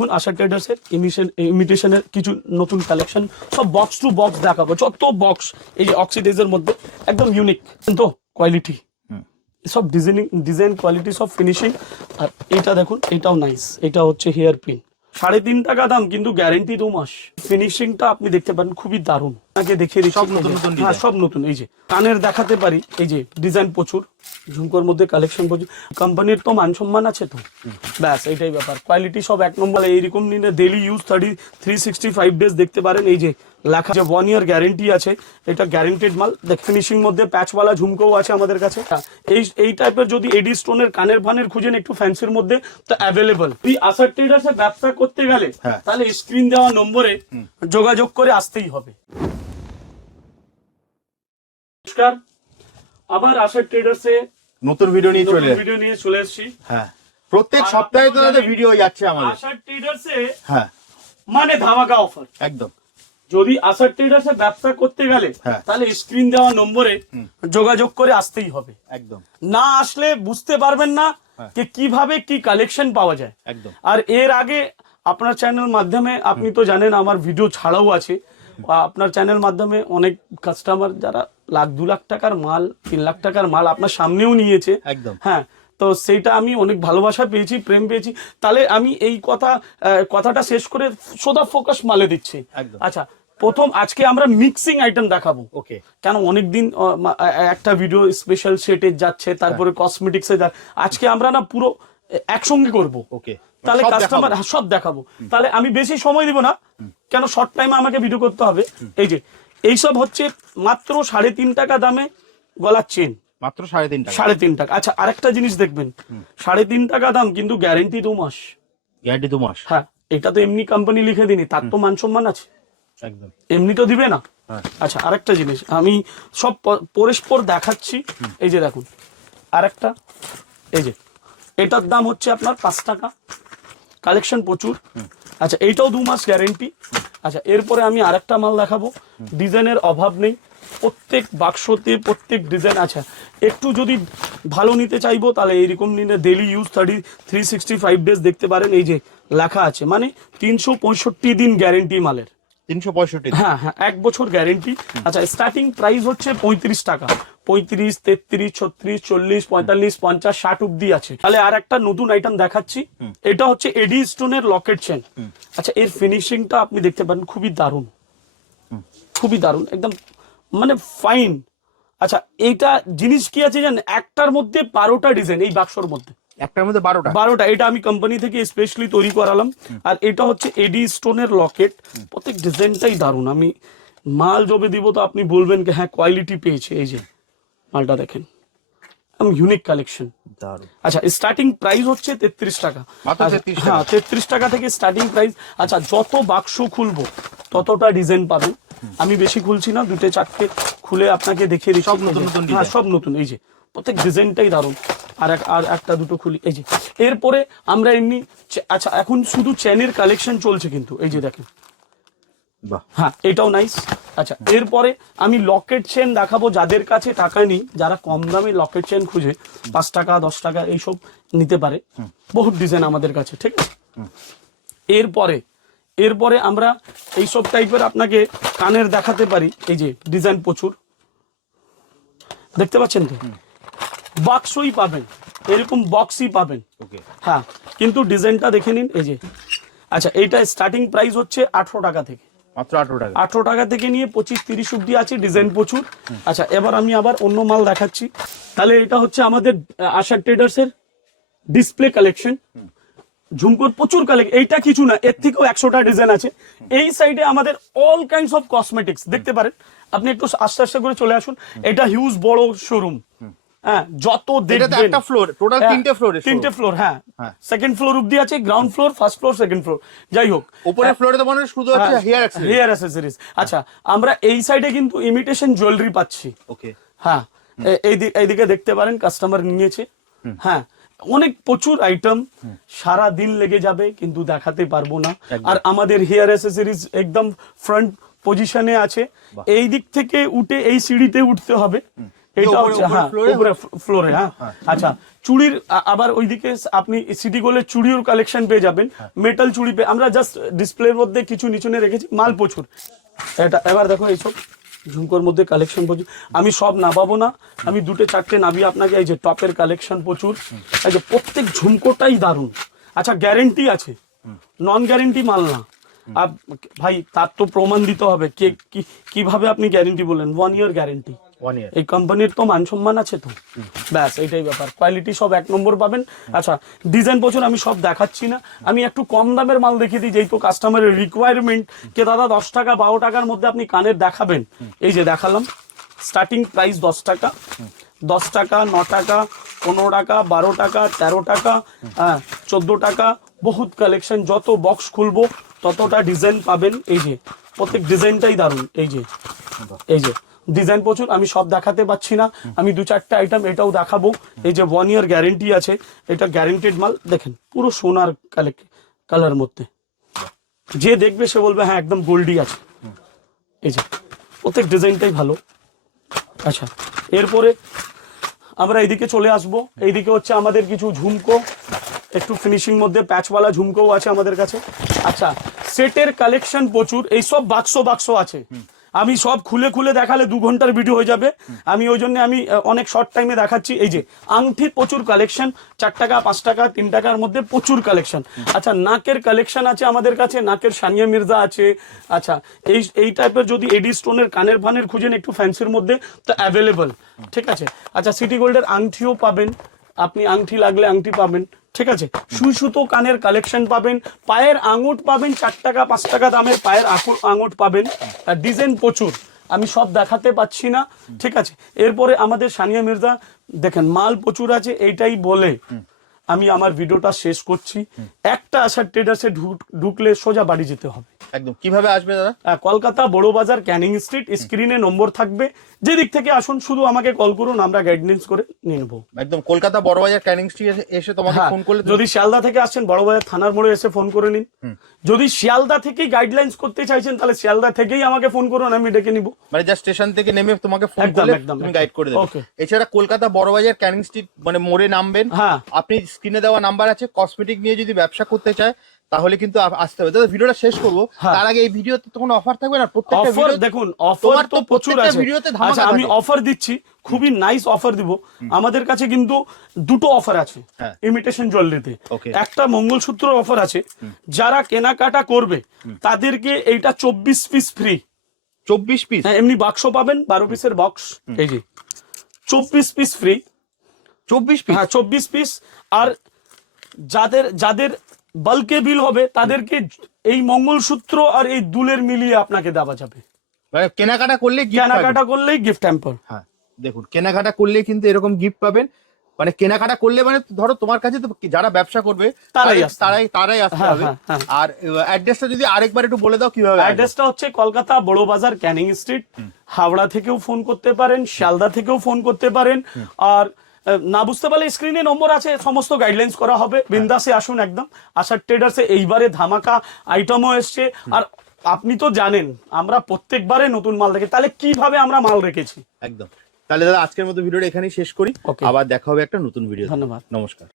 দেখুন আশা ট্রেডার্সের ইমিটেশনের কিছু নতুন কালেকশন, সব বক্স টু বক্স দেখাবো। যত বক্স এই যে অক্সিডাইজের মধ্যে একদম ইউনিক, কিন্তু কোয়ালিটি সব ডিজাইন কোয়ালিটি সব ফিনিশিং। আর এটা দেখুন, এটাও নাইস, এটা হচ্ছে হেয়ার পিন, 3.5 টাকা দাম, কিন্তু গ্যারেন্টি 2 মাস। ফিনিশিংটা আপনি দেখতে পারেন, খুবই দারুণ। আপনাকে দেখিয়ে দিই, সব নতুন নতুন, হ্যাঁ সব নতুন। এই যে কানের দেখাতে পারি, এই যে ডিজাইন প্রচুর, ঝুমকোর মধ্যে কালেকশন প্রচুর। কোম্পানির তো মান সম্মান আছে তো, ব্যাস এটাই ব্যাপার। কোয়ালিটি সব এক নম্বর। এইরকম নিলে ডেইলি ইউজ 365 ডেজ দেখতে পারেন। এই যে লেখা যে 1 ইয়ার গ্যারেন্টি আছে, এটা গ্যারেন্টেড মাল। দেখ ফিনিশিং মধ্যে প্যাচওয়ালা ঝুমকোও আছে আমাদের কাছে। এই টাইপের যদি এডি স্টোনের কানের ফানের খুঁজেন একটু ফ্যান্সির মধ্যে, তো অ্যাভেলেবল। তুই আশা ট্রেডার্সে ব্যবসা করতে গেলে তাহলে স্ক্রিন দেওয়া নম্বরে যোগাযোগ করে আসতেই হবে। নমস্কার, আবার আশা ট্রেডার্সে নতুন ভিডিও নিয়ে চলে এসেছি। হ্যাঁ, প্রত্যেক সপ্তাহে তো ভিডিও যাচ্ছে আমাদের আশা ট্রেডার্সে। হ্যাঁ, মানে ধামাকা অফার একদম। যদি আশা ট্রেডার্সে ব্যবসা করতে গেলে তাহলে স্ক্রিন দেওয়া নম্বরে যোগাযোগ করে আসতেই হবে। একদম, না আসলে বুঝতে পারবেন না যে কিভাবে কি কালেকশন পাওয়া যায়। একদম। আর এর আগে আপনার চ্যানেল মাধ্যমে আপনি তো জানেন আমার ভিডিও ছাড়াও আছে, আপনার চ্যানেল মাধ্যমে অনেক কাস্টমার যারা 1,00,000 2 লাখ টাকার মাল, 3 লাখ টাকার মাল আপনার সামনেও নিয়েছে। একদম, হ্যাঁ, তো সেইটা আমি অনেক ভালোবাসা পেয়েছি, প্রেম পেয়েছি। তাহলে আমি এই কথাটা শেষ করে সোজা ফোকাস মালে দিচ্ছি। আচ্ছা, প্রথম আজকে আমরা মিক্সিং আইটেম দেখাবো। ওকে, কেন অনেকদিন একটা ভিডিও স্পেশাল সেটে যাচ্ছে, তারপরে কসমেটিক্সে আজকে আমরা না পুরো একসঙ্গে করব। ওকে, তাহলে কাস্টমার সব দেখাবো। তাহলে আমি বেশি সময় দিব না, কেন শর্ট টাইমে আমাকে ভিডিও করতে হবে। এই যে এইসব হচ্ছে মাত্র 3.5 টাকা দামে গলার চেন, মাত্র 3.5 টাকা। 3.5 টাকা। আচ্ছা, আরেকটা জিনিস দেখবেন, 3.5 টাকা দাম, কিন্তু গ্যারেন্টি 2 মাস। গ্যারান্টি 2 মাস। হ্যাঁ, এটা তো এমনি কোম্পানি লিখে দিনি, তার তো মান সম্মান আছে, একদম, এমনি তো দিবে না। আচ্ছা, আরেকটা জিনিস আমি সব পরস্পর দেখাচ্ছি। এই যে দেখুন আরেকটা, এই যে এটার দাম হচ্ছে আপনার 5 টাকা, কালেকশন প্রচুর। আচ্ছা, এইটাও 2 মাস গ্যারেন্টি। আচ্ছা, এরপরে আমি আরেকটা মাল দেখাবো, ডিজাইনের অভাব নেই, প্রত্যেক বাক্সতে প্রত্যেক ডিজাইন আছে। একটু যদি ভালো নিতে চাইবো তাহলে এইরকম নিলে ডেইলি ইউজ 365 ডেজ দেখতে পারেন। এই যে লেখা আছে, মানে 365 দিন গ্যারেন্টি মালের। 365? হ্যাঁ হ্যাঁ, 1 বছর গ্যারেন্টি। আচ্ছা, স্টার্টিং প্রাইস হচ্ছে 35 টাকা, 35, 33, 36, 40, 45, 50, 60 অব্দি আছে। তাহলে আর একটা নতুন আইটেম দেখাচ্ছি, এটা হচ্ছে এডি স্টোনের লকেট চেন। আচ্ছা, এর ফিনিশিংটা আপনি দেখতে পারেন, খুবই দারুণ, খুবই দারুণ, একদম মানে ফাইন। আচ্ছা, এইটা জিনিস কি আছে জানেন, একটার মধ্যে 12টা ডিজাইন, এই বাক্সর মধ্যে একটার মধ্যে 12টা। এটা আমি কোম্পানি থেকে স্পেশালি তৈরি করালাম। আর এটা হচ্ছে এডি স্টোনের লকেট, প্রত্যেক ডিজাইনটাই দারুণ। আমি মাল জবে দিব তো আপনি বলবেন কি হ্যাঁ কোয়ালিটি পেয়েছে। এই যে মালটা দেখেন, ইউনিক কালেকশন, দারুণ। আচ্ছা, স্টার্টিং প্রাইস হচ্ছে 33 টাকা। হ্যাঁ, 33 টাকা থেকে স্টার্টিং প্রাইস। আচ্ছা, যত বাক্স খুলবো ততটা ডিজাইন পাবেন। আমি বেশি খুলছি না, 2-4টে খুলে আপনাকে দেখিয়ে দিচ্ছি। সব নতুন নতুন, হ্যাঁ সব নতুন। এই যে প্রত্যেক ডিজাইনটাই দারুণ। আর একটা দুটো খুলি, এই যে এরপরে আমরা এমনি। আচ্ছা, এখন শুধু চেনের কালেকশন চলছে কিন্তু, এই যে দেখেন, হ্যাঁ এটাও নাইস। আচ্ছা, এরপরে আমি লকেট চেন দেখাবো, যাদের কাছে টাকা নেই, যারা কম দামে লকেট চেন খুঁজে 5 টাকা 10 টাকা এইসব নিতে পারে। বহুত ডিজাইন আমাদের কাছে, ঠিক আছে। এরপরে আমরা এইসব টাইপের আপনাকে কানের দেখাতে পারি। এই যে ডিজাইন প্রচুর দেখতে পাচ্ছেন তো, বক্সই পাবেন, এরকম বক্সই পাবেন। হ্যাঁ, কিন্তু ডিজাইনটা দেখে নিন। এই যে আচ্ছা, এইটা স্টার্টিং প্রাইস হচ্ছে 18 টাকা থেকে, মাত্র 18 টাকা। 18 টাকা থেকে নিয়ে 25-30 অব্দি আছে, ডিজাইন প্রচুর। আচ্ছা, এবার আমি আবার অন্য মাল দেখাচ্ছি। তাহলে এটা হচ্ছে আমাদের আশা ট্রেডার্সের ডিসপ্লে কালেকশন, ঝুমকোর প্রচুর কালেকশন। এইটা কিছু না, এর থেকেও 100টা ডিজাইন আছে। এই সাইডে আমাদের অল কাইন্ডস অফ কসমেটিক্স দেখতে পারেন। আপনি একটু আস্তে আস্তে করে চলে আসুন। এটা হিউজ বড় শোরুম। হ্যাঁ, যত দেখবেন একটা ফ্লোর, টোটাল 3টে ফ্লোর। 3টে ফ্লোর, হ্যাঁ। সেকেন্ড ফ্লোর অব্দি আছে, ground floor, first floor, second floor, যাই হোক। উপরের ফ্লোরে তো মনে শুধু হচ্ছে হেয়ার অ্যাকসেসরিজ। আচ্ছা, আমরা এই সাইডে কিন্তু ইমিটেশন জুয়েলারি পাচ্ছি। ওকে, হ্যাঁ, এইদিকে দেখতে পারেন, কাস্টমার নিয়েছে। হ্যাঁ, অনেক প্রচুর আইটেম, সারা দিন লেগে যাবে, কিন্তু দেখাতে পারবো না। আর আমাদের হেয়ার অ্যাকসেসরিজ একদম ফ্রন্ট পজিশনে আছে। এই দিক থেকে উঠে এই সিঁড়িতে উঠতে হবে, এটা হচ্ছে হ্যাঁ উপরে ফ্লোরে। হ্যাঁ আচ্ছা, চুড়ির আবার ওইদিকে আপনি সিটি গোল্ডের চুড়ির কালেকশন পেয়ে যাবেন, মেটাল চুড়ি পেয়ে, আমরা জাস্ট ডিসপ্লের মধ্যে কিছু নিচনে রেখেছি, মাল প্রচুর। এটা এবার দেখো এইসব ঝুমকোর মধ্যে কালেকশন প্রচুর, আমি সব নামাবো না, আমি 2-4টে নামিয়ে আপনাকে। এই যে টপের কালেকশন প্রচুর, এই যে প্রত্যেক ঝুমকোটাই দারুণ। আচ্ছা গ্যারেন্টি আছে, নন গ্যারেন্টি মাল না। ভাই তার তো প্রমাণ দিতে হবে, কে কিভাবে আপনি গ্যারেন্টি বলেন? 1 ইয়ার গ্যারেন্টি, এই কোম্পানির তো মান সম্মান আছে তো, ব্যাস এইটাই ব্যাপার। কোয়ালিটি সব 1 নম্বর পাবেন। আচ্ছা ডিজাইন প্রচুর, আমি সব দেখাচ্ছি না, আমি একটু কম দামের মাল দেখিয়ে দিই, যেই তো কাস্টমারের রিকোয়ারমেন্ট কে দাদা 10 টাকা 12 টাকার মধ্যে আপনি কানের দেখাবেন। এই যে দেখালাম, স্টার্টিং প্রাইস 10 টাকা, 10 টাকা, 9 টাকা, 15 টাকা, 12 টাকা, 13 টাকা, 14 টাকা, বহুত কালেকশন। যত বক্স খুলবো ততটা ডিজাইন পাবেন। এই যে প্রত্যেক ডিজাইনটাই দারুণ। এই যে ডিজাইন প্রচুর, আমি সব দেখাতে পাচ্ছি না, আমি 2-4টে আইটেম এটাও দেখাবো। এই যে 1 ইয়ার গ্যারেন্টি আছে, এটা গ্যারেন্টেড মাল। দেখেন পুরো সোনার কালার মধ্যে, যে দেখবে সে বলবে হ্যাঁ একদম গোল্ডই আছে। এই যে প্রত্যেক ডিজাইনটাই ভালো। আচ্ছা এরপরে আমরা এইদিকে চলে আসবো, এইদিকে হচ্ছে আমাদের কিছু ঝুমকো, একটু ফিনিশিং মধ্যে প্যাচওয়ালা ঝুমকোও আছে আমাদের কাছে। আচ্ছা সেটের কালেকশন প্রচুর, এই সব বাক্স আছে, আমি সব খুলে খুলে দেখালে 2 ঘন্টার ভিডিও হয়ে যাবে, আমি ওই জন্য আমি অনেক শর্ট টাইমে দেখাচ্ছি। এই যে আংটির প্রচুর কালেকশন, 4 টাকা 5 টাকা 3 টাকার মধ্যে প্রচুর কালেকশন। আচ্ছা নাকের কালেকশন আছে আমাদের কাছে, নাকের সানিয়া মির্জা আছে। আচ্ছা এই টাইপের যদি এডি স্টোনের কানের ভানের খুঁজেন একটু ফ্যান্সির মধ্যে তো অ্যাভেলেবল, ঠিক আছে। আচ্ছা সিটি গোল্ডের আংটিও পাবেন, আপনি আংটি লাগলে আংটি পাবেন, ঠিক আছে। সুই সুতো কানের কালেকশন পাবেন, পায়ের আঙুট পাবেন, 4 টাকা 5 টাকা দামের পায়ের আঙুট পাবেন, আর ডিজাইন প্রচুর, আমি সব দেখাতে পাচ্ছি না, ঠিক আছে। এরপরে আমাদের সানিয়া মির্জা দেখেন মাল প্রচুর আছে। এইটাই বলে আমি আমার ভিডিওটা শেষ করছি। একটা আশা ট্রেডার্সে ঢুকলে সোজা বাড়ি যেতে হবে। একদম কিভাবে আসবে দাদা? কলকাতা বড় বাজার ক্যানিং স্ট্রিট, স্ক্রিনে নম্বর থাকবে, যে দিক থেকে আসুন শুধু আমাকে কল করুন, আমরা গাইডলাইন্স করে নিয়ে নেবো। একদম কলকাতা বড় বাজার ক্যানিং স্ট্রিট এসে তোমাকে ফোন করলে, যদি শিয়ালদা থেকে আসছেন বড় বাজার থানার মোড়ে এসে ফোন করে নিন। যদি শিয়ালদা থেকেই গাইডলাইন্স করতে চাইছেন তাহলে শিয়ালদা থেকেই আমাকে ফোন করুন, আমি ডেকে নিব। মানে জাস্ট স্টেশন থেকে নেমে তোমাকে ফোন করলে তুমি গাইড করে দেবে। এছাড়া কলকাতা বড় বাজার ক্যানিং স্ট্রিট মানে মোড়ে নামবেন, আপনি স্ক্রিনে দেওয়া নাম্বার আছে, কসমেটিক নিয়ে যদি ব্যবসা করতে চায় তাহলে কিন্তু আসতে হবে। দাদা ভিডিওটা শেষ করবো, তার আগে এই ভিডিওতে তো কোনো অফার থাকবে না? প্রত্যেকটা ভিডিও দেখুন অফার তো প্রচুর আছে। আচ্ছা আমি অফার দিচ্ছি, খুবই নাইস অফার দিব। আমাদের কাছে কিন্তু 2টো অফার আছে ইমিটেশন জুয়েলারিতে। একটা মঙ্গলসূত্র অফার আছে, যারা কেনাকাটা করবে তাদেরকে এইটা 24 পিস ফ্রি। 24 পিস? হ্যাঁ এমনি বাক্স পাবেন, 12 পিসের বক্স। এই যে 24 পিস ফ্রি। 24 পিস? হ্যাঁ 24 পিস। আর যাদের বাল্কে বিল হবে তাদেরকে এই মঙ্গলসূত্র আর এই দুলের মিলিয়ে আপনাকে দেওয়া যাবে। মানে কেনাকাটা করলেই গিফট হ্যাম্পার। হ্যাঁ দেখুন কেনাকাটা করলেই কিন্তু এরকম গিফট পাবেন। মানে কেনাকাটা করলে মানে ধরো তোমার কাছে তো যারা ব্যবসা করবে তারাই আসতে হবে। আর অ্যাড্রেসটা যদি আরেকবার একটু বলে দাও কিভাবে? অ্যাড্রেসটা হচ্ছে কলকাতা বড় বাজার ক্যানিং স্ট্রিট। হাওড়া থেকেও ফোন করতে পারেন, শিয়ালদা থেকেও ফোন করতে পারেন। আর না বুঝতে পারলে স্ক্রিনে নম্বর আছে, সমস্ত গাইডলাইন্স করা হবে। বিন্দাসে আসুন একদম। আশা ট্রেডার্সে এইবারে ধামাকা আইটেমও এসছে। আর আপনি তো জানেন আমরা প্রত্যেকবারে নতুন মাল দেখি, তাহলে কিভাবে আমরা মাল রেখেছি। একদম। তাহলে দাদা আজকের মতো ভিডিওটা এখানেই শেষ করি, আবার দেখা হবে একটা নতুন ভিডিও। ধন্যবাদ, নমস্কার।